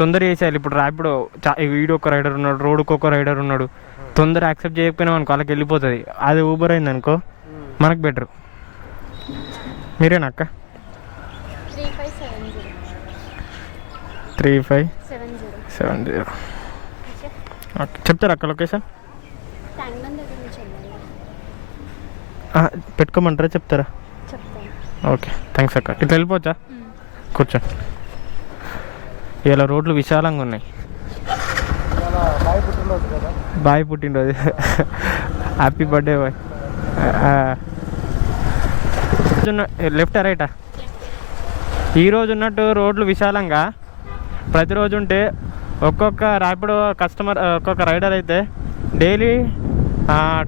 తొందర చేసేయాలి. ఇప్పుడు ర్యాపిడో వీడియో ఒక రైడర్ ఉన్నాడు, రోడ్కి ఒక రైడర్ ఉన్నాడు. తొందర యాక్సెప్ట్ చేయకపోయినా అనుకో వాళ్ళకి వెళ్ళిపోతుంది. అది ఊబర్ అయింది అనుకో మనకు బెటర్. మీరేనా అక్క? 3570. ఓకే, చెప్తారా అక్క లొకేషన్? పెట్టుకోమంటారా, చెప్తారా? ఓకే, థ్యాంక్స్ అక్క. ఇట్లా వెళ్ళిపోవచ్చా? కూర్చోండి. ఇలా రోడ్లు విశాలంగా ఉన్నాయి. బాయ్ పుట్టినరోజు. Happy birthday boy. లెఫ్టా రైటా? ఈరోజు ఉన్నట్టు రోడ్లు విశాలంగా ప్రతిరోజు ఉంటే ఒక్కొక్క ర్యాపిడో కస్టమర్, ఒక్కొక్క రైడర్ అయితే డైలీ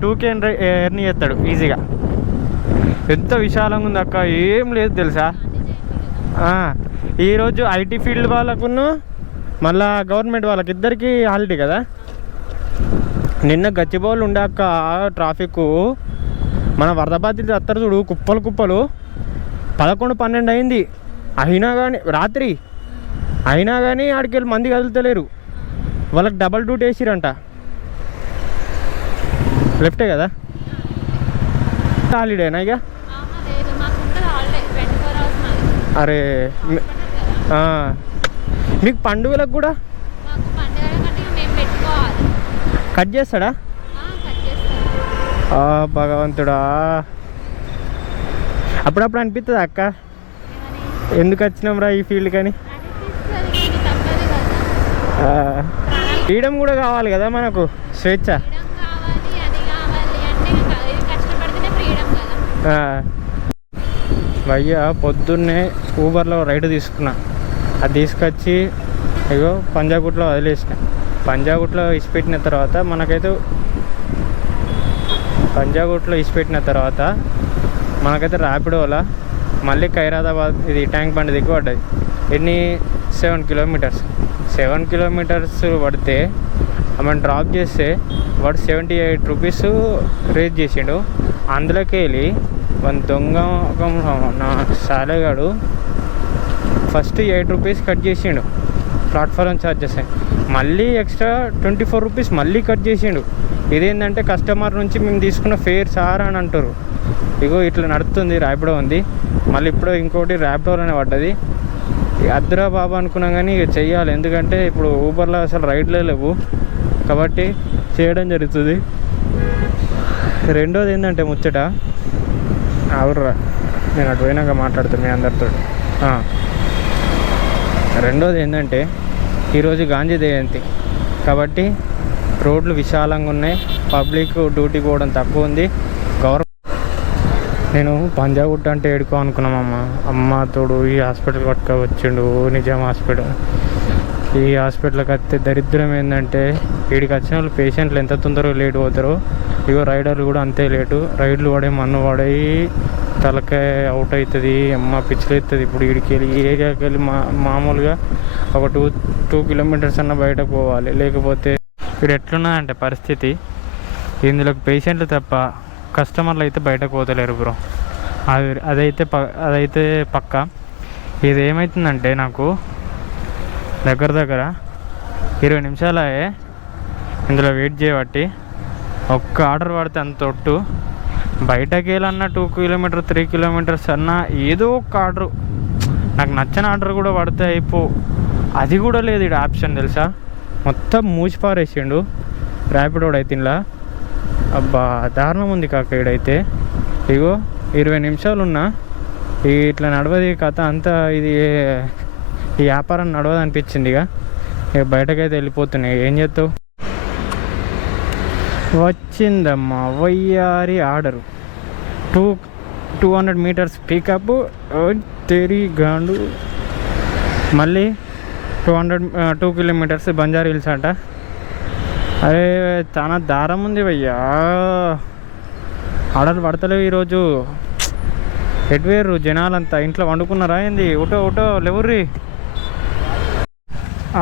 2K ఎర్న్ చేస్తాడు ఈజీగా. ఎంత విశాలంగా ఉంది అక్క, ఏం లేదు తెలుసా. ఈరోజు ఐటీ ఫీల్డ్ వాళ్ళకును మళ్ళా గవర్నమెంట్ వాళ్ళకి ఇద్దరికి హాలిడే కదా. నిన్న గచ్చిబౌలు ఉండే అక్క ట్రాఫిక్. మన వరదబాద్ అత్తరు చూడు, కుప్పలు కుప్పలు. 11-12 అయింది అయినా కానీ, రాత్రి అయినా కానీ ఆడికి వెళ్ళి మంది కదులుతలేరు. వాళ్ళకి డబల్ డ్యూటీ వేసిరంట. లెఫ్టే కదా, హాలిడేనా ఇక? అరే మీకు పండుగలకు కూడా కట్ చేస్తాడా? భగవంతుడా, అప్పుడప్పుడు అనిపిస్తుంది అక్క ఎందుకు వచ్చినాం రా ఈ ఫీల్డ్ కానీ. ఫ్రీడమ్ కూడా కావాలి కదా మనకు, స్వేచ్ఛ. భయ్యా పొద్దున్నే ఊబర్లో రైడ్ తీసుకున్నా. అది తీసుకొచ్చి ఇగో పంజాగుట్లో వదిలేసిన. పంజాగుట్లో ఇసిపెట్టిన తర్వాత మనకైతే ర్యాపిడోలా మళ్ళీ ఖైరాబాద్ ఇది ట్యాంక్ బండ్ దిక్కు పడ్డది. ఎన్ని 7 కిలోమీటర్స్. 7 కిలోమీటర్స్ పడితే ఆమెను డ్రాప్ చేస్తే వాడు 78 రూపీస్ రేజ్ చేసిండు. అందులోకి వెళ్ళి మన దొంగ నా సాలేగాడు ఫస్ట్ 8 రూపీస్ కట్ చేసిండు ప్లాట్ఫారం ఛార్జెస్. మళ్ళీ ఎక్స్ట్రా 24 రూపీస్ మళ్ళీ కట్ చేసిండు. ఇదేంటంటే కస్టమర్ నుంచి మేము తీసుకున్న ఫేర్ సార్ అని అంటారు. ఇగో ఇట్లా నడుస్తుంది, ర్యాపిడో ఉంది. మళ్ళీ ఇప్పుడు ఇంకోటి ర్యాపిడోలోనే పడ్డది. అద్దురా బాబా అనుకున్నాం కానీ ఇక చెయ్యాలి, ఎందుకంటే ఇప్పుడు ఊబర్లో అసలు రైడ్లే లేవు కాబట్టి చేయడం జరుగుతుంది. రెండోది ఏంటంటే ముచ్చట, అవుర్రా నేను అటు పోయినాక మాట్లాడుతాను మీ అందరితో. రెండోది ఏంటంటే ఈరోజు గాంధీ జయంతి కాబట్టి రోడ్లు విశాలంగా ఉన్నాయి. పబ్లిక్ డ్యూటీ పోవడం తక్కువ ఉంది. నేను పంజాగుట్ట అంటే ఏడుకో అనుకున్నామమ్మ. అమ్మ తోడు ఈ హాస్పిటల్ పట్టుకు వచ్చిండు, నిజాం హాస్పిటల్. ఈ హాస్పిటల్కి వస్తే దరిద్రం ఏంటంటే వీడికి వచ్చిన వాళ్ళు పేషెంట్లు ఎంత తొందరగా లేట్ పోతారో ఇగో రైడర్లు కూడా అంతే లేటు. రైడ్లు పడే మన్ను పడి తలకాయ అవుట్ అవుతుంది, అమ్మ పిచ్చిలు అవుతుంది. ఇప్పుడు వీడికి వెళ్ళి ఈ ఏరియాకి వెళ్ళి మామూలుగా ఒక 2 కిలోమీటర్స్ అన్న బయటకు పోవాలి. లేకపోతే ఇప్పుడు ఎట్లున్నదంటే పరిస్థితి, ఇందులోకి పేషెంట్లు తప్ప కస్టమర్లు అయితే బయటకు పోతలేరు బ్రో. అదైతే పక్క. ఇది ఏమవుతుందంటే నాకు దగ్గర 20 నిమిషాలే ఇందులో వెయిట్ చేయబట్టి ఒక్క ఆర్డర్ పడితే అంత ఒట్టు. బయటకి వెళ్ళన్నా 2 కిలోమీటర్ 3 కిలోమీటర్స్ అన్నా ఏదో ఒక ఆర్డరు, నాకు నచ్చిన ఆర్డర్ కూడా పడితే అది కూడా లేదు ఇక్కడ ఆప్షన్ తెలుసా. మొత్తం మూసి పారేసిండు ర్యాపిడోడ్ అయితే. ఇలా అబ్బా దారుణం ఉంది కాక ఈడైతే. ఇగో 20 నిమిషాలు ఉన్నా ఇట్లా నడవది కథ అంతా. ఇది ఈ వ్యాపారం నడవదు అనిపించింది. ఇక బయటకైతే వెళ్ళిపోతున్నాయి, ఏం చేస్తావు. వచ్చిందమ్మా వయ్యారి ఆర్డరు. 200 metres pickup తిరిగాండు. మళ్ళీ 2 కిలోమీటర్స్ బంజారా హిల్స్ అంట. అరే చాలా దారం ఉంది భయ్యా, ఆర్డర్లు పడతలేవు ఈరోజు. ఎటువేరు జనాలంతా, ఇంట్లో వండుకున్నారా ఏంది? ఒకటో లేవుర్రి.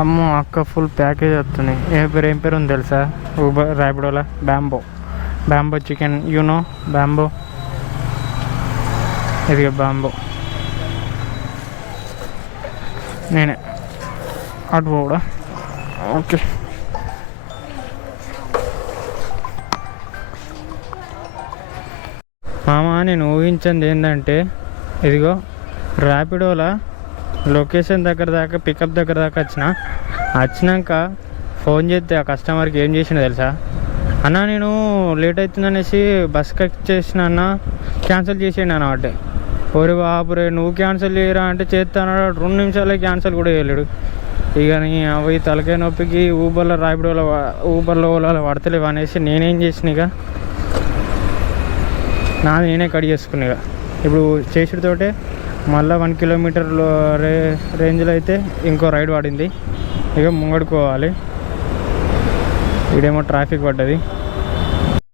అమ్మో అక్క ఫుల్ ప్యాకేజ్ వస్తున్నాయి. ఏం పేరు ఉంది తెలుసా ఊబర్ ర్యాపిడోలా? బ్యాంబో చికెన్, యూనో బ్యాంబో. ఇది బ్యాంబో నేనే అటు కూడా ఓకే. మామ నేను ఊహించింది ఏంటంటే ఇదిగో ర్యాపిడోలా లొకేషన్ దగ్గర దాకా పికప్ దగ్గర దాకా వచ్చినాక ఫోన్ చేస్తే ఆ కస్టమర్కి ఏం చేసిన తెలుసా, అన్న నేను లేట్ అవుతుందనేసి బస్కి చేసిన అన్న క్యాన్సిల్ చేసేయండి అన్నమాట. ఒరే బాపురే నువ్వు క్యాన్సిల్ చేయరా అంటే చేస్తాను, 2 నిమిషాలే క్యాన్సిల్ కూడా చేయలేడు. ఇక అవి తలకాయ నొప్పికి ఊబర్లో ఓలాలో పడతలేవు అనేసి నేనేం చేసిన, ఇక నేనే కట్ చేసుకున్నా. ఇక ఇప్పుడు చేసేటతోటే మళ్ళీ 1 కిలోమీటర్ రేంజ్లో అయితే ఇంకో రైడ్ పడింది. ఇక ముంగడుకోవాలి. ఇదేమో ట్రాఫిక్ పడ్డది.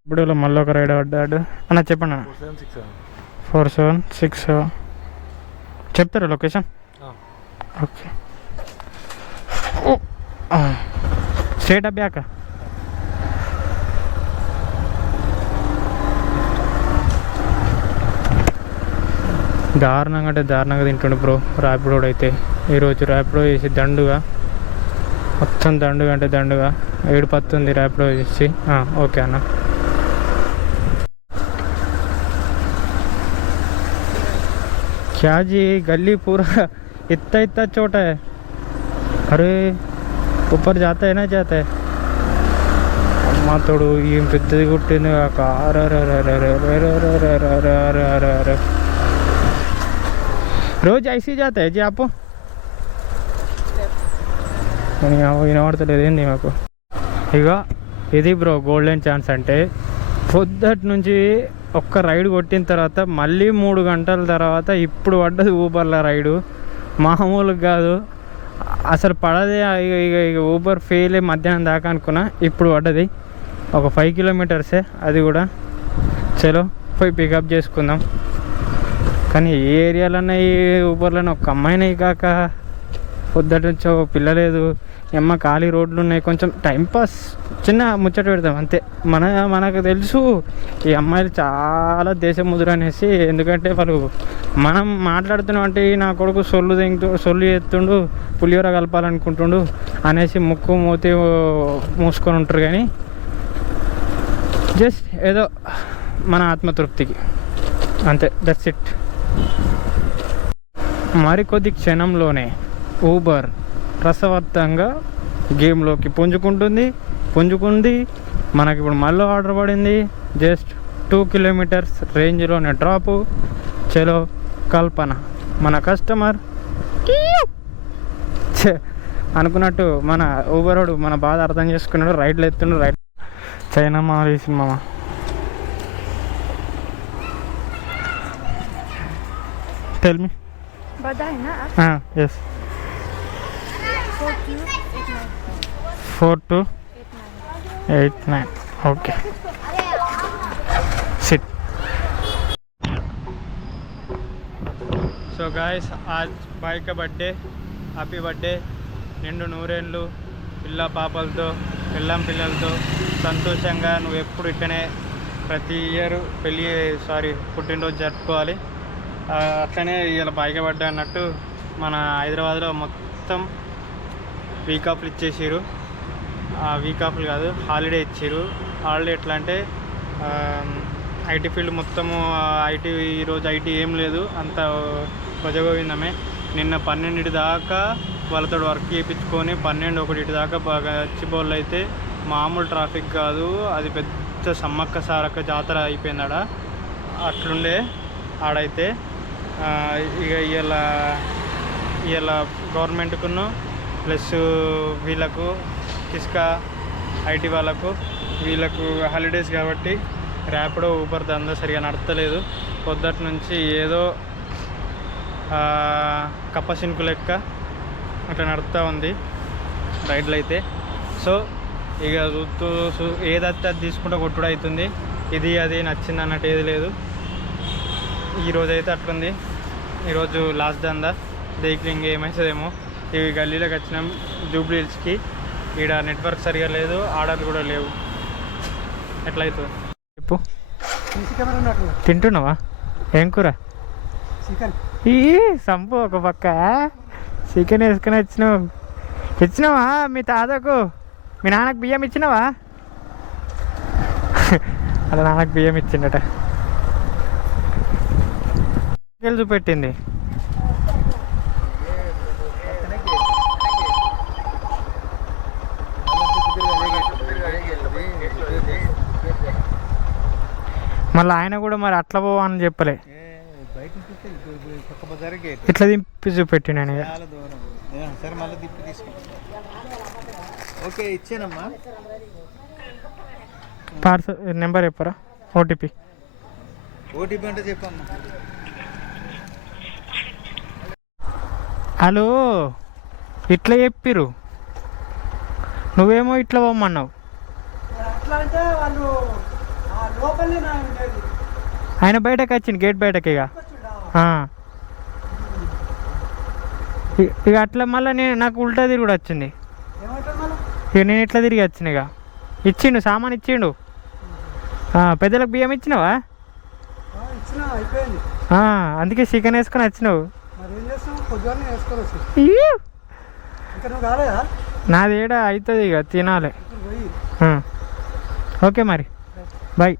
ఇప్పుడు మళ్ళీ ఒక రైడ్ పడ్డాడు అన్న. చెప్పండి అన్న. 4767 చెప్తారా లొకేషన్? ఓకే. స్ట్రేట్ అబ్బాక దారుణంగా అంటే దారుణంగా తింటుండు బ్రో ర్యాపిడో అయితే. ఈరోజు ర్యాపిడో చేసి దండుగా మొత్తం దండుగా అంటే దండుగా 7-10 ర్యాపిడో చేసి. ఓకే అన్న. क्या जी गली पूरा इतना छोटा है. अरे ऊपर जाता है ना जाता है. అమ్మ తోడు ఏం పెద్దది కొట్టింది కాక. रोज ऐसे ही जाता है जी आप? వినబడతలేదు ఏంది మాకు. ఇక ఇది బ్రో గోల్డెన్ ఛాన్స్ అంటే పొద్దుటి నుంచి ఒక్క రైడ్ కొట్టిన తర్వాత మళ్ళీ 3 గంటల తర్వాత ఇప్పుడు పడ్డది ఊబర్లో రైడు. మామూలుగా కాదు అసలు పడదే. ఇక ఊబర్ ఫెయిల్ మధ్యాహ్నం దాకా అనుకున్నా, ఇప్పుడు పడ్డది. ఒక 5 కిలోమీటర్సే, అది కూడా. చలో పోయి పికప్ చేసుకుందాం. కానీ ఏ ఏరియాలోనే ఈ ఊబర్లోనే ఒక అమ్మాయినాయి కాక పొద్దుట నుంచో పిల్లలేదు. అమ్మ ఖాళీ రోడ్లు ఉన్నాయి, కొంచెం టైంపాస్ చిన్న ముచ్చట పెడతాం అంతే. మనకు తెలుసు ఈ అమ్మాయిలు చాలా దేశం ముదురు అనేసి. ఎందుకంటే వాళ్ళు మనం మాట్లాడుతున్నాం అంటే నా కొడుకు సొల్లు చేస్తుండు, పులిహోర కలపాలనుకుంటుండు అనేసి ముక్కు మూతి మూసుకొని ఉంటారు. కానీ జస్ట్ ఏదో మన ఆత్మతృప్తికి అంతే, దట్స్ ఇట్. మరికొద్ది క్షణంలోనే ఊబర్ రసవత్తంగా గేమ్లోకి పుంజుకుంది. మనకి ఇప్పుడు మళ్ళీ ఆర్డర్ పడింది. జస్ట్ 2 కిలోమీటర్స్ రేంజ్లోనే డ్రాపు. చలో కల్పన మన కస్టమర్ అనుకున్నట్టు మన ఊబరోడు మన బాధ అర్థం చేసుకున్నాడు. రైడ్లు ఎత్తుండు. రైట్ చైనా మా వేసింది మామ. Tell me. Yes 4289. Okay sit. So guys आज भाई का बर्थडे. Happy birthday. నిండు నూరేళ్ళు పిల్ల పాపలతో పిల్లలతో సంతోషంగా నువ్వు ఎప్పుడు ఇక్కడనే ప్రతి ఇయర్ పుట్టినరోజు జరుపుకోవాలి. అట్లనే ఇలా బాయిగా బర్త్డే అన్నట్టు మన హైదరాబాద్లో మొత్తం వీక్ ఆఫ్లు ఇచ్చేసారు. వీక్ ఆఫ్లు కాదు, హాలిడే ఇచ్చారు. హాలిడే ఎట్లా అంటే ఐటీ ఫీల్డ్ మొత్తము ఈరోజు ఐటీ ఏం లేదు, అంత గజగోవిందమే. నిన్న 12 దాకా వాళ్ళతో వర్క్ చేయించుకొని 12-1 దాకా బాగా వచ్చిపోళ్ళు అయితే మామూలు ట్రాఫిక్ కాదు, అది పెద్ద సమ్మక్క సారక్క జాతర అయిపోయింది ఆడ. అట్లుండే ఆడైతే. ఇక ఇవాళ గవర్నమెంట్కును ప్లస్ వీళ్ళకు కిస్కా ఐటీ వాళ్ళకు వీళ్ళకు హాలిడేస్ కాబట్టి ర్యాపిడో ఊబర్ దందా సరిగా నడతలేదు. పొద్దుటి నుంచి ఏదో కప్పసింకు లెక్క అట్లా నడుస్తూ ఉంది రైడ్లు అయితే. సో ఇక ఏదైతే అది తీసుకుంటే కొట్టుడు అవుతుంది. ఇది అది నచ్చింది అన్నట్టు ఏది లేదు. ఈరోజు అయితే అట్లుంది. ఈరోజు లాస్ట్ దందా దేక్లింగ్ ఏమవుతుందేమో. ఇవి గల్లీలోకి వచ్చినాం జూబ్లీ హిల్స్కి. ఈడ నెట్వర్క్ సరిగా లేదు, ఆర్డర్లు కూడా లేవు. ఎట్లయితుంది చెప్పు. తింటున్నావా? ఏం కూర? ఈ సంపు ఒక పక్క చికెన్ వేసుకొని వచ్చినావు. ఇచ్చినావా మీ తాతకు మీ నాన్నకు బియ్యం ఇచ్చినావా? అలా నాన్నకు బియ్యం ఇచ్చిండట. చూపెట్టింది. మళ్ళీ ఆయన కూడా మరి అట్లా పోవని చెప్పలే, ఇట్లా దింపి చూపెట్టిన. సరే మళ్ళీ దిప్పి తీసుకుంటా. ఓకే ఇచ్చానమ్మా. పార్సల్ నెంబర్ చెప్పరా? ఓటీపీ అంటే చెప్పమ్మా. హలో, ఇట్లా చెప్పిరు, నువ్వేమో ఇట్లా పోమ్మన్నావు. ఆయన బయటకు వచ్చింది, గేట్ బయటకి. ఇక అట్లా మళ్ళీ నాకు ఉల్టా తిరిగి కూడా వచ్చింది. ఇక నేను ఇట్లా తిరిగి వచ్చిన. ఇక ఇచ్చిండు, సామాన్ ఇచ్చిండు. పెద్దలకు బియ్యం ఇచ్చినావా? అందుకే చికెన్ వేసుకొని వచ్చినావు. నాది ఏడా అవుతుంది, ఇక తినాలి. ఓకే మరి, బాయ్.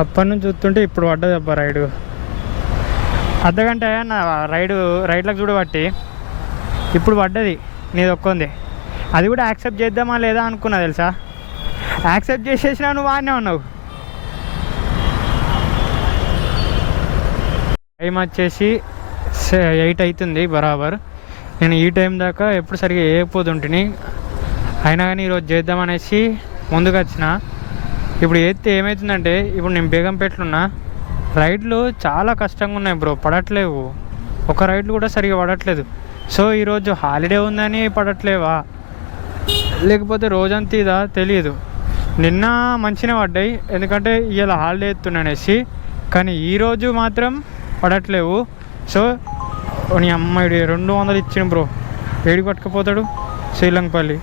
అప్పటి నుంచి చూస్తుంటే ఇప్పుడు పడ్డది అబ్బా రైడు. అర్ధగంట నా రైడ్లకు చూడబట్టి ఇప్పుడు పడ్డది నీది ఒక్కంది. అది కూడా యాక్సెప్ట్ చేద్దామా లేదా అనుకున్నా తెలుసా. యాక్సెప్ట్ చేసేసినా నువ్వు వాడినే ఉన్నావు. టైం వచ్చేసి 8 అవుతుంది బరాబర్. నేను ఈ టైం దాకా ఎప్పుడు సరిగ్గా వేయకపోతుంటిని, అయినా కానీ ఈరోజు చేద్దామనేసి ముందుకు వచ్చిన. ఇప్పుడు వేస్తే ఏమవుతుందంటే, ఇప్పుడు నేను బేగంపేటలో ఉన్నా, రైడ్లు చాలా కష్టంగా ఉన్నాయి బ్రో, పడట్లేవు. ఒక రైడ్లు కూడా సరిగా పడట్లేదు. సో ఈరోజు హాలిడే ఉందని పడట్లేవా, లేకపోతే రోజంతా ఇదా తెలియదు. నిన్న మంచిగా పడ్డాయి, ఎందుకంటే ఇవాళ హాలిడే ఎత్తున్నానేసి. కానీ ఈరోజు మాత్రం పడట్లేవు. సో నీ అమ్మాయి 200 ఇచ్చిండు బ్రో. ఏడికి పట్టుకుపోతాడు? శ్రీలంకపల్లి.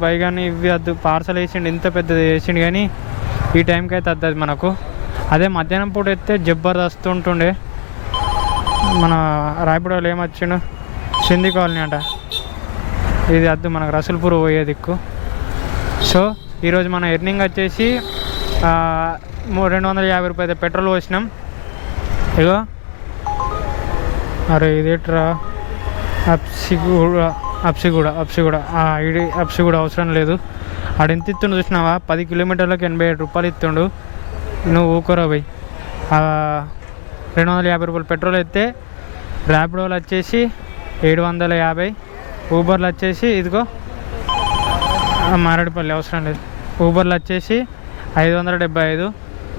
బైగాని ఇవి వద్దు, పార్సల్ వేసిండు, ఇంత పెద్దది వేసిండు. కానీ ఈ టైంకి అయితే వద్దది మనకు. అదే మధ్యాహ్నం పూట ఎత్తే జబర్దస్త్ ఉంటుండే. మన రాయపూడలో ఏమొచ్చిండు, సింధీ కాలనీ అంట. ఇది వద్దు మనకు, రసూల్పూర్ పోయే దిక్కు. సో ఈరోజు మన ఎర్నింగ్ వచ్చేసి 250 రూపాయలు పెట్రోల్ పోసినాం. ఇగో అరే ఇదేట్రా, అప్సిగూడ అవసరం లేదు. ఆడు ఎంత ఇస్తుండు చూసినావా? 10 కిలోమీటర్లకు 87 రూపాయలు ఇస్తుండు. నువ్వు ఊకోరా పోయి. 250 రూపాయలు పెట్రోల్ అయితే, ర్యాపిడోలు వచ్చేసి 750, ఊబర్లు వచ్చేసి ఇదిగో మారేడుపల్లి అవసరం లేదు, ఊబర్లు వచ్చేసి 575.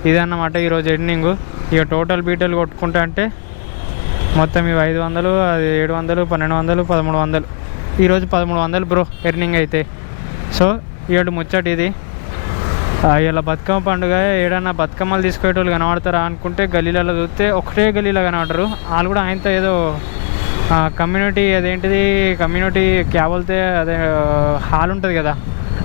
ఇదన్నమాట ఈరోజు ఎర్నింగ్. ఇక టోటల్ బీటలు కొట్టుకుంటా అంటే మొత్తం ఇవి 500, అది 700, 1200, 1300. ఈరోజు 1300 బ్రో ఎర్నింగ్ అయితే. సో ఏడు ముచ్చట ఇది. ఇలా బతుకమ్మ పండుగ, ఏడన్నా బతుకమ్మలు తీసుకునేటోళ్ళు కనబడతారా అనుకుంటే గల్లీలలో చూస్తే ఒకటే గల్లీలో కనబడరు. వాళ్ళు కూడా ఆయనతో ఏదో కమ్యూనిటీ, అదేంటిది కమ్యూనిటీ క్యాబుల్తే, అదే హాల్ ఉంటుంది కదా,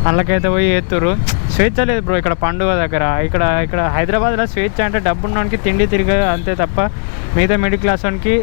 అందులోకైతే పోయి ఎత్తురు. స్వేచ్ఛ లేదు బ్రో ఇక్కడ పండుగ దగ్గర. ఇక్కడ హైదరాబాద్లో స్వేచ్ఛ అంటే డబ్బు ఉన్నవానికి తిండి తిరిగే అంతే తప్ప, మిగతా మిడిల్ క్లాస్ వానికి